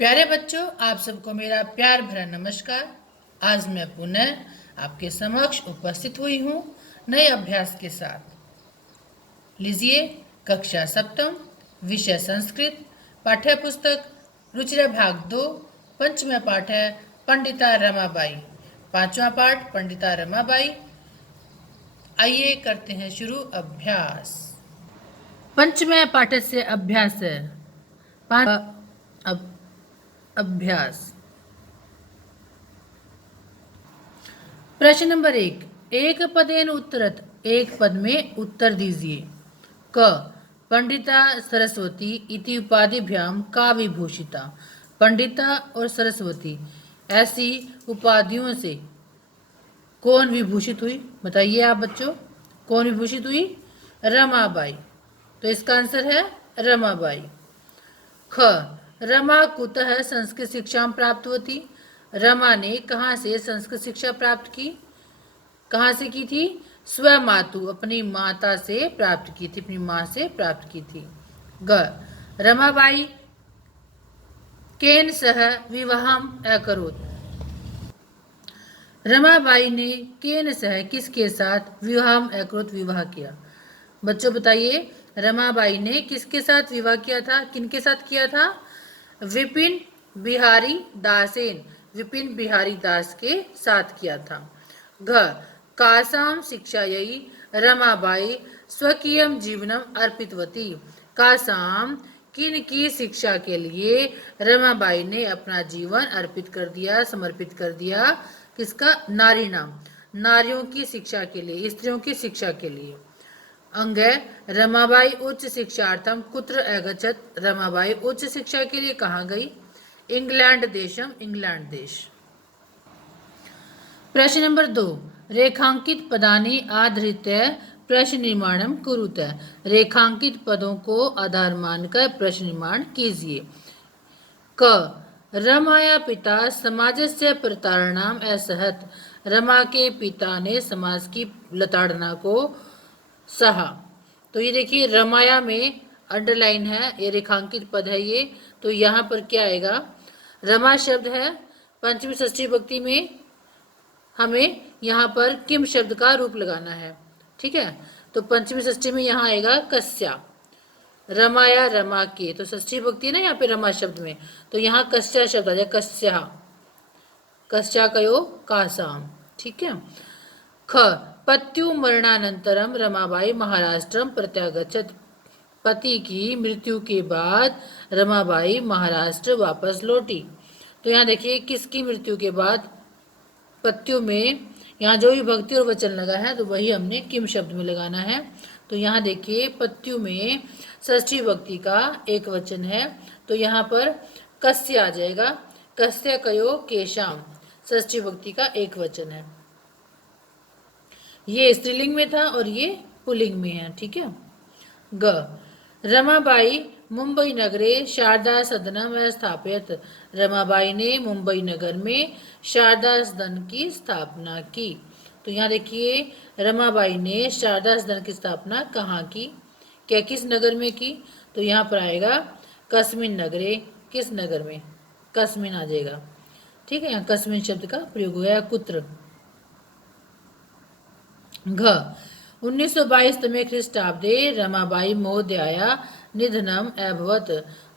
प्यारे बच्चों, आप सबको मेरा प्यार भरा नमस्कार। आज मैं पुनः आपके समक्ष उपस्थित हुई हूँ नए अभ्यास के साथ। लीजिए, कक्षा सप्तम, विषय संस्कृत, पाठ्य पुस्तक रुचिरा भाग 2, पंचवा पाठ है पंडिता रमाबाई, पांचवा पाठ पंडिता रमाबाई। आइए करते हैं शुरू अभ्यास। पंचमे पाठ से अभ्यास है अभ्यास। प्रश्न नंबर 1, एक पदेन उत्तरत, एक पद में उत्तर दीजिए। क पंडिता सरस्वती इति उपाधिभ्याम का विभूषिता। पंडिता और सरस्वती ऐसी उपाधियों से कौन विभूषित हुई? बताइए आप बच्चों, कौन विभूषित हुई? रमाबाई। तो इसका आंसर है रमाबाई। ख रमा कुतः संस्कृत शिक्षा प्राप्त होती। रमा ने कहाँ से संस्कृत शिक्षा प्राप्त की? कहाँ से की थी? स्वमातु, अपनी माता से प्राप्त की थी, अपनी माँ से प्राप्त की थी। ग रमाबाई केन सह विवाहम अकरोत्। रमाबाई ने केन सह, किसके साथ, विवाहम अकरोत्, विवाह किया। बच्चों बताइए, रमाबाई ने किसके साथ विवाह किया था? किनके साथ किया था? विपिन बिहारी दासेन, विपिन बिहारी दास के साथ किया था। घ कासाम शिक्षायै रमाबाई स्वकीयम जीवनम अर्पितवती। कासाम, किन की शिक्षा के लिए रमाबाई ने अपना जीवन अर्पित कर दिया, समर्पित कर दिया? किसका? नारी नाम, नारियों की शिक्षा के लिए, स्त्रियों की शिक्षा के लिए। अंग रमाबाई उच्च शिक्षार्थम कुत्र अगच्छत। रमाबाई उच्च शिक्षा के लिए कहाँ गई? इंग्लैंड देशम, इंग्लैंड देश। प्रश्न नंबर 2, रेखांकित पदानि आधृत्य प्रश्न निर्माणम कुरुत। रेखांकित पदों को आधार मानकर प्रश्न निर्माण कीजिए। क रमाया पिता समाजस्य प्रताड़नाम असहत। रमा के पिता ने समाज की लताड़ना को सहा। तो ये देखिए, रमाया में अंडरलाइन है, ये रेखांकित पद है ये। तो यहाँ पर क्या आएगा? रमा शब्द है, पंचमी षष्ठी विभक्ति में हमें यहाँ पर किम शब्द का रूप लगाना है। ठीक है, तो पंचमी षष्ठी में यहाँ आएगा कस्या। रमाया रमा के, तो षष्ठी विभक्ति है ना यहाँ पे रमा शब्द में, तो यहाँ कस्या शब्द आ जाए, कस्या, कस्या कयो कासाम। ठीक है। ख पत्यु मरणानंतरम रमाबाई महाराष्ट्रम प्रत्यागच्छत। पति की मृत्यु के बाद रमाबाई महाराष्ट्र वापस लौटी। तो यहाँ देखिए, किसकी मृत्यु के बाद? पत्यु में यहाँ जो भी विभक्ति और वचन लगा है तो वही हमने किम शब्द में लगाना है। तो यहाँ देखिए, पत्यु में षष्ठी विभक्ति का एक वचन है, तो यहाँ पर कस्य आ जाएगा, कस्य कयो केशाम, षष्ठी विभक्ति का एक वचन है। ये स्त्रीलिंग में था और ये पुल्लिंग में है। ठीक है। ग रमाबाई मुंबई नगरे शारदा सदनम स्थापित। रमाबाई ने मुंबई नगर में शारदा सदन की स्थापना की। तो यहाँ देखिए, रमाबाई ने शारदा सदन की स्थापना कहाँ की? क्या किस नगर में की? तो यहाँ पर आएगा कस्मिन नगरे। किस नगर में? कस्मिन आ जाएगा। ठीक है, यहाँ कस्मिन शब्द का प्रयोग हुआ। कुत्र। घ 1922 तमे ख्रीष्टाब्दे रमाबाई महोदया निधनम अभवत।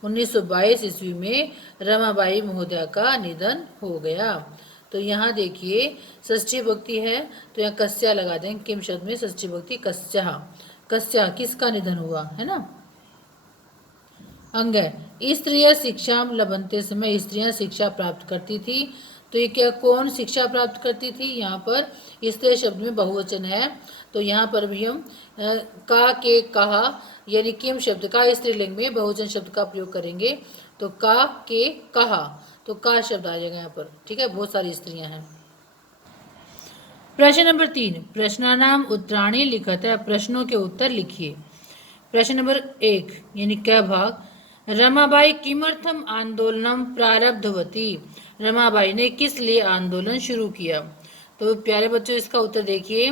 1922 ईस्वी में रमाबाई महोदया का निधन हो गया। तो यहाँ देखिए, षष्ठी विभक्ति है तो यहाँ कस्या लगा देंगे, किम शब्द में षष्ठी विभक्ति कस्या। कस्या, किसका निधन हुआ है ना? अंग स्त्रिय शिक्षा लभंते समय, स्त्रियां शिक्षा प्राप्त करती थी। तो ये क्या, कौन शिक्षा प्राप्त करती थी? यहाँ पर स्त्री शब्द में बहुवचन है, तो यहाँ पर भी हम का के कहा यानी किम शब्द का स्त्रीलिंग में बहुवचन शब्द का प्रयोग करेंगे। तो का के कहा, तो का शब्द आ जाएगा यहाँ पर। ठीक है, बहुत सारी स्त्रियां हैं। प्रश्न नंबर 3, प्रश्नानाम उत्तराणी लिखत है। प्रश्नों के उत्तर लिखिए। प्रश्न नंबर 1 यानी क भाग, रमाबाई किमर्थम आंदोलनम प्रारब्धवती। रमाबाई ने किस लिए आंदोलन शुरू किया? तो प्यारे बच्चों, इसका उत्तर देखिए,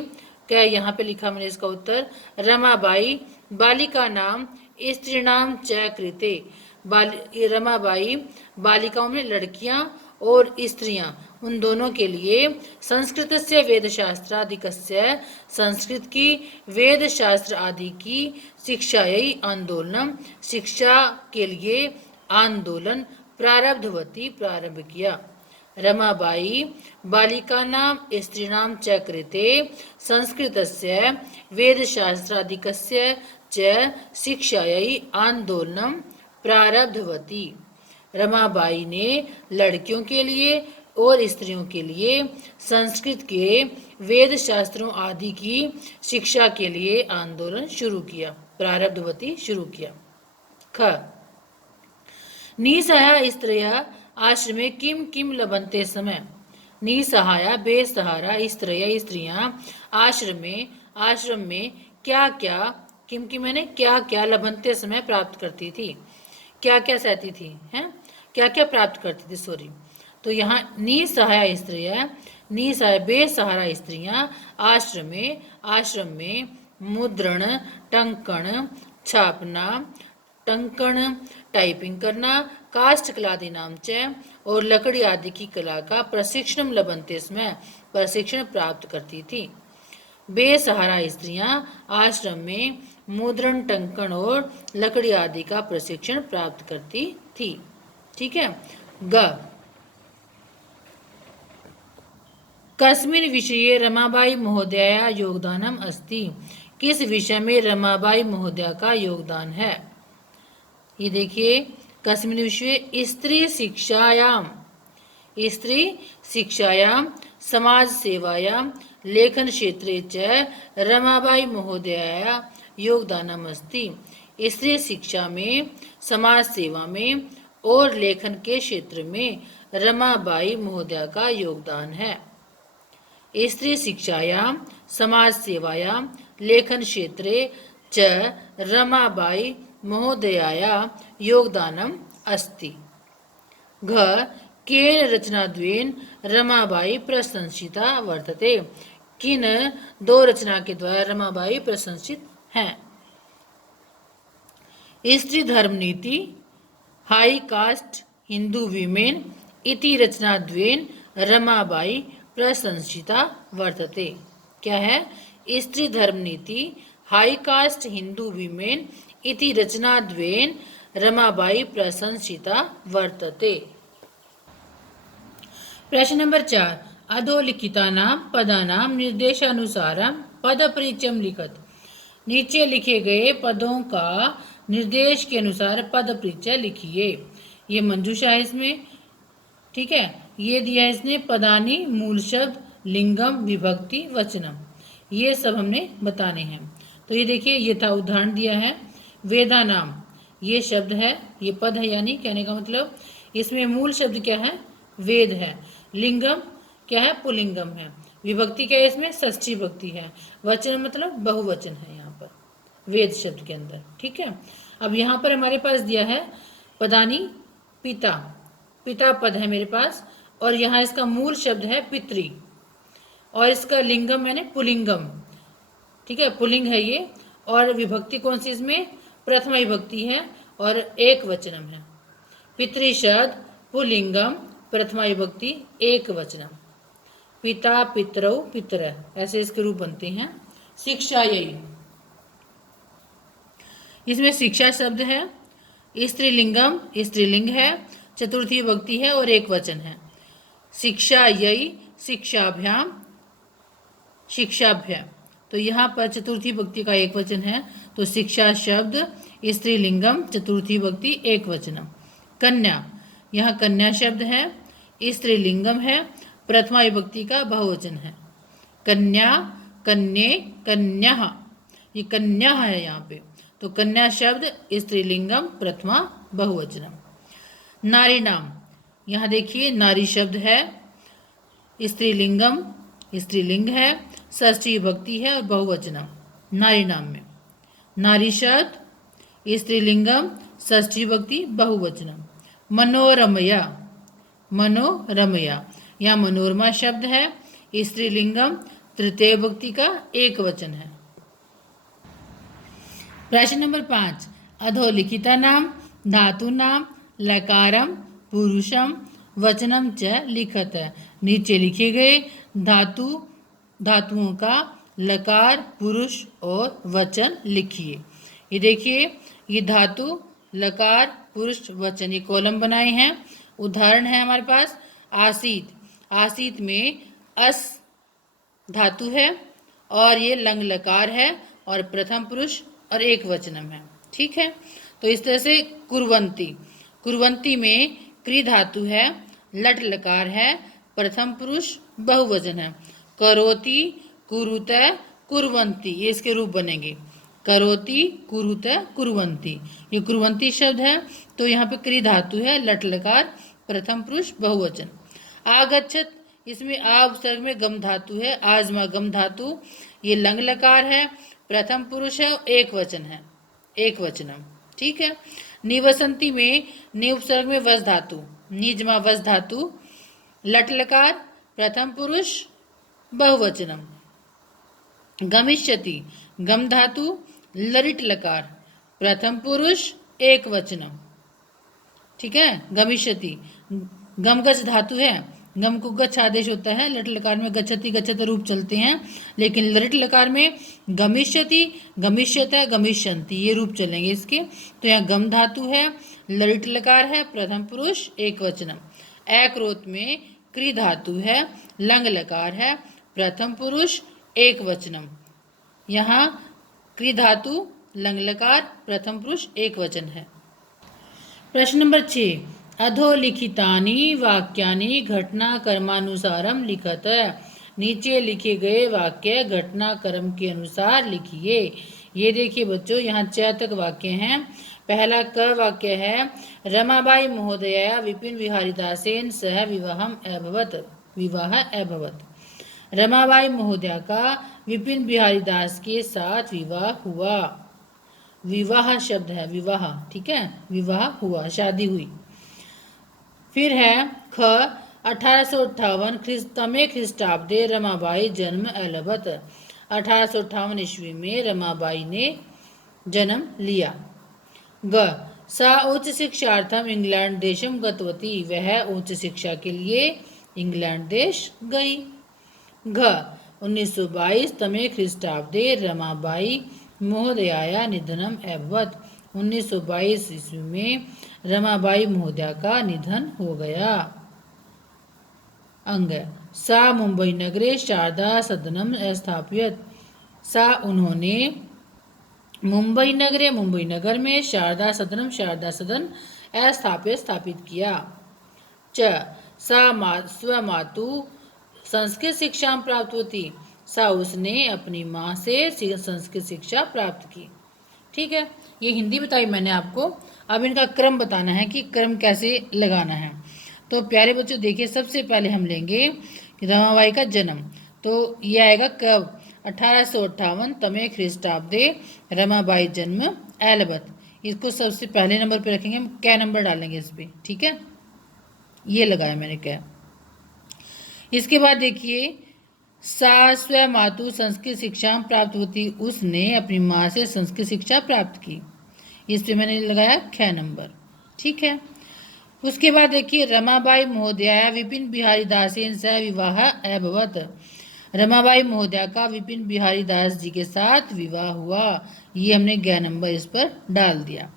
क्या यहाँ पे लिखा मैंने इसका उत्तर, रमाबाई बालिका नाम स्त्री नाम च कृते। रमाबाई बालिकाओं में लड़कियां और स्त्रियां उन दोनों के लिए संस्कृतस्य वेदशास्त्रादिकस्य संस्कृत की वेदशास्त्र आदि की शिक्षायै आंदोलनम शिक्षा के लिए आंदोलन प्रारब्धवती प्रारंभ किया। रमाबाई बालिकानां स्त्रीणां च कृते संस्कृतस्य वेदशास्त्रादिकस्य च शिक्षायै आंदोलनम प्रारब्धवती। रमाबाई ने लड़कियों के लिए और स्त्रियों के लिए संस्कृत के वेद शास्त्रों आदि की शिक्षा के लिए आंदोलन शुरू किया, प्रारब्धवती शुरू किया। ख निसहाया स्त्रियः आश्रमे किम किम लभन्ते समय। निसहाया बेसहारा स्त्रियां आश्रम में क्या क्या किम किम मैंने क्या क्या लभन्ते समय प्राप्त करती थी, क्या क्या सहती थी, हैं क्या क्या प्राप्त करती थी, सॉरी। तो यहाँ निसहाय स्त्रियां निसहाय बेसहारा स्त्रियां आश्रम में मुद्रण टंकण छापना टंकण टाइपिंग करना काष्ठ कलादि नाम च और लकड़ी आदि की कला का प्रशिक्षण लभन्ते समय प्रशिक्षण प्राप्त करती थी। बेसहारा स्त्रियां आश्रम में मुद्रण टंकण और लकड़ी आदि का प्रशिक्षण प्राप्त करती थी। ठीक है। ग कस्मिन् विषये रमाबाई महोदया योगदानम अस्ति। किस विषय में रमाबाई महोदया का योगदान है। ये देखिए कस्मिन् विषये स्त्री शिक्षायां समाज सेवायां लेखन क्षेत्रे च रमाबाई महोदया योगदानम अस्ति। स्त्री शिक्षा में समाज सेवा में और लेखन के क्षेत्र में रमाबाई महोदया का योगदान है। स्त्री शिक्षायां समाज सेवायां लेखन क्षेत्रे च रमाबाई महोदयाया योगदानम अस्ति। घ केन रचनाद्वयेन रमाबाई प्रशंसिता वर्तते। किन दो रचना के द्वारा रमाबाई प्रशंसित हैं। स्त्री धर्म नीति हाई कास्ट हिंदू वीमेन इति रचनाद्वयेन रमाबाई प्रशंसिता वर्तते। क्या है। स्त्री धर्म नीति हाई कास्ट हिंदू वीमेन इति रचनाद्वयेन रमाबाई प्रशंसिता वर्तते। प्रश्न नंबर 4 अधोलिखितानां पदानां निर्देशानुसारं पदपरिचयं लिखत। नीचे लिखे गए पदों का निर्देश के अनुसार पद परिचय लिखिए। ये मंजूषा है इसमें। ठीक है। ये दिया है इसने पदानी मूल शब्द लिंगम विभक्ति वचनम, ये सब हमने बताने हैं। तो ये देखिए ये था उदाहरण दिया है। वेदा नाम ये शब्द है, ये पद है, यानी कहने का मतलब इसमें मूल शब्द क्या है, वेद है। लिंगम क्या है, पुलिंगम है। विभक्ति क्या है, इसमें षष्ठी विभक्ति है। वचन मतलब बहुवचन है यहाँ पर वेद शब्द के अंदर। ठीक है। अब यहाँ पर हमारे पास दिया है पदानी पिता, पिता पद है मेरे पास, और यहाँ इसका मूल शब्द है पितृ, और इसका लिंगम यानी पुलिंगम। ठीक है, पुलिंग है ये। और विभक्ति कौन सी इसमें, प्रथमा विभक्ति है और एक वचनम है। पितृ शब्द पुलिंगम प्रथमा विभक्ति एक वचनम। पिता पितरौ पितर, ऐसे इसके रूप बनते हैं। शिक्षा यही, इसमें शिक्षा शब्द है, स्त्रीलिंगम स्त्रीलिंग है, चतुर्थी विभक्ति है और एक वचन है। शिक्षा यही शिक्षाभ्याम शिक्षाभ्याम, तो यहाँ पर चतुर्थी विभक्ति का एक वचन है, तो शिक्षा शब्द स्त्रीलिंगम चतुर्थी विभक्ति एक वचनम। कन्या, यह कन्या शब्द है, स्त्रीलिंगम है, प्रथमा विभक्ति का बहुवचन है। कन्या कन्ये कन्या, ये कन्या है यहाँ पे, तो कन्या शब्द स्त्रीलिंगम प्रथमा बहुवचनम। नारी नाम, यहाँ देखिए नारी शब्द है, स्त्रीलिंगम स्त्रीलिंग है, षष्ठी विभक्ति है और बहुवचनम। नारी नाम में नारी शब्द स्त्रीलिंगम षष्ठी विभक्ति बहुवचनम। मनोरमया मनोरमया, यहाँ मनोरमा शब्द है, स्त्रीलिंगम तृतीय विभक्ति का एक वचन है। प्रश्न नंबर 5 अधोलिखिता नाम धातूनां लकारम पुरुषम वचनम च लिखत। नीचे लिखे गए धातुओं का लकार, पुरुष और वचन लिखिए। ये देखिए, ये धातु, लकार, पुरुष, वचन, ये कॉलम बनाए हैं। उदाहरण है हमारे पास आसीत। आसीत में अस धातु है और ये लंग लकार है और प्रथम पुरुष और एक वचनम है। ठीक है, तो इस तरह से कुर्वंती। कुर्वंती में क्री धातु है, लट लकार है, प्रथम पुरुष बहुवचन है। करोति, कुरुत, कुर्वंती, ये इसके रूप बनेंगे। करोति, कुरुत, कुर्वंती, ये कुर्वंती शब्द है। तो यहाँ पे क्री धातु है, लट लकार, प्रथम पुरुष बहुवचन। आगच्छत, इसमें आ उपसर्ग में गम धातु है, आजमा गम धातु, ये लंग लकार है, प्रथम पुरुष है, एक वचन है, एक वचनम। ठीक है। निवसंती में नि उपसर्ग में वस धातु, निजमा वस धातु, लट लकार, प्रथम पुरुष बहुवचनम। गमिष्यति, गम धातु, लरिट लकार, प्रथम पुरुष एक वचनम। ठीक है। गमिष्यति, गम गच धातु है, गम को गच्छ आदेश होता है, लट लकार में गच्छति गच्छत रूप चलते हैं, लेकिन लरिट लकार में गमिष्यति, गमिष्यत, गमिष्यन्ति, ये रूप चलेंगे इसके। तो यहाँ गम धातु है, लरिट लकार है, प्रथम पुरुष एक वचनम। अक्रोत में क्री धातु है, लंग लकार है, प्रथम पुरुष एक वचनम। यहाँ क्री धातु, लंग लकार, प्रथम पुरुष एक वचन है। प्रश्न नंबर 6, अधोलिखितानि वाक्यानि घटना कर्मानुसारम लिखत। नीचे लिखे गए वाक्य घटना कर्म के अनुसार लिखिए। ये देखिए बच्चों, यहाँ 6 तक वाक्य हैं। पहला क वाक्य है, रमाबाई महोदया विपिन बिहारी दासेन सह विवाह अभवत। रमाबाई महोदया का विपिन बिहारी दास के साथ विवाह हुआ। विवाह शब्द है, विवाह। ठीक है, विवाह हुआ, शादी हुई। फिर है ख, 1858 ख्रीष्टाब्दे रमाबाई जन्म अलबत। 1858 ईस्वी में रमाबाई ने जन्म लिया। ग, सा उच्च शिक्षार्थम इंग्लैंड देशम गतवती, वह उच्च शिक्षा के लिए इंग्लैंड देश गई। घ, 1922 तमे ख्रीष्टाब्दे रमाबाई महोदयाया निधनम अभवत। 1922 ईस्वी में रमाबाई महोदया का निधन हो गया। अंग, सा मुंबई नगरे शारदा सदनम स्थापित। सा उन्होंने मुंबई नगर में शारदा सदन स्थापित किया। च, सा स्वमातु संस्कृत शिक्षा प्राप्त होती। सा उसने अपनी माँ से संस्कृत शिक्षा प्राप्त की। ठीक है, ये हिंदी बताई मैंने आपको। अब इनका क्रम बताना है कि क्रम कैसे लगाना है। तो प्यारे बच्चों देखिए, सबसे पहले हम लेंगे रमाबाई का जन्म। तो ये आएगा कब, 1858 तमे ख्रीष्टाब्दे रमाबाई जन्म एलबत। इसको सबसे पहले नंबर पे रखेंगे, हम कै नंबर डालेंगे इस पर। ठीक है, ये लगाया मैंने कै। इसके बाद देखिए, सा स्वमातु संस्कृत शिक्षा प्राप्त होती, उसने अपनी माँ से संस्कृत शिक्षा प्राप्त की। इस पे मैंने लगाया ख नंबर। ठीक है। उसके बाद देखिए, रमाबाई महोदया विपिन बिहारी दासेन सह विवाह अभवत। रमाबाई महोदया का विपिन बिहारी दास जी के साथ विवाह हुआ। ये हमने ग नंबर इस पर डाल दिया।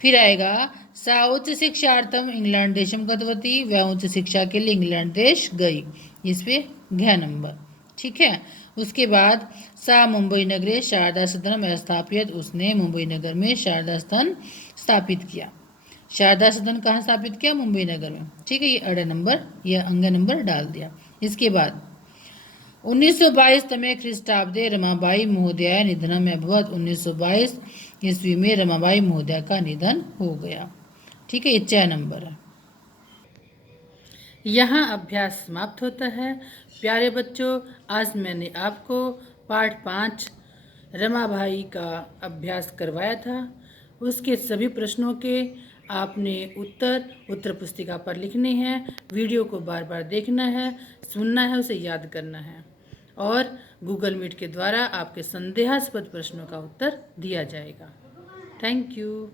फिर आएगा, सा उच्च शिक्षार्थम इंग्लैंड देशम गतवती, वह उच्च शिक्षा के लिए इंग्लैंड देश गई। इस पे घ नंबर। ठीक है। उसके बाद, सा मुंबई नगरे शारदा सदनम स्थापित, उसने मुंबई नगर में शारदा सदन स्थापित किया। शारदा सदन कहाँ स्थापित किया, मुंबई नगर में। ठीक है, ये अड़ नंबर, यह अंग नंबर डाल दिया। इसके बाद 1922 तमे ख्रीष्टाब्दे रमाबाई महोदया निधनम अभवत। 1922 ईस्वी में रमाबाई महोदया का निधन हो गया। ठीक है, ये 6 नंबर है। यहाँ अभ्यास समाप्त होता है। प्यारे बच्चों, आज मैंने आपको पाठ 5 रमाबाई का अभ्यास करवाया था। उसके सभी प्रश्नों के आपने उत्तर पुस्तिका पर लिखने हैं। वीडियो को बार बार देखना है, सुनना है, उसे याद करना है और गूगल मीट के द्वारा आपके संदेहास्पद प्रश्नों का उत्तर दिया जाएगा। Thank you.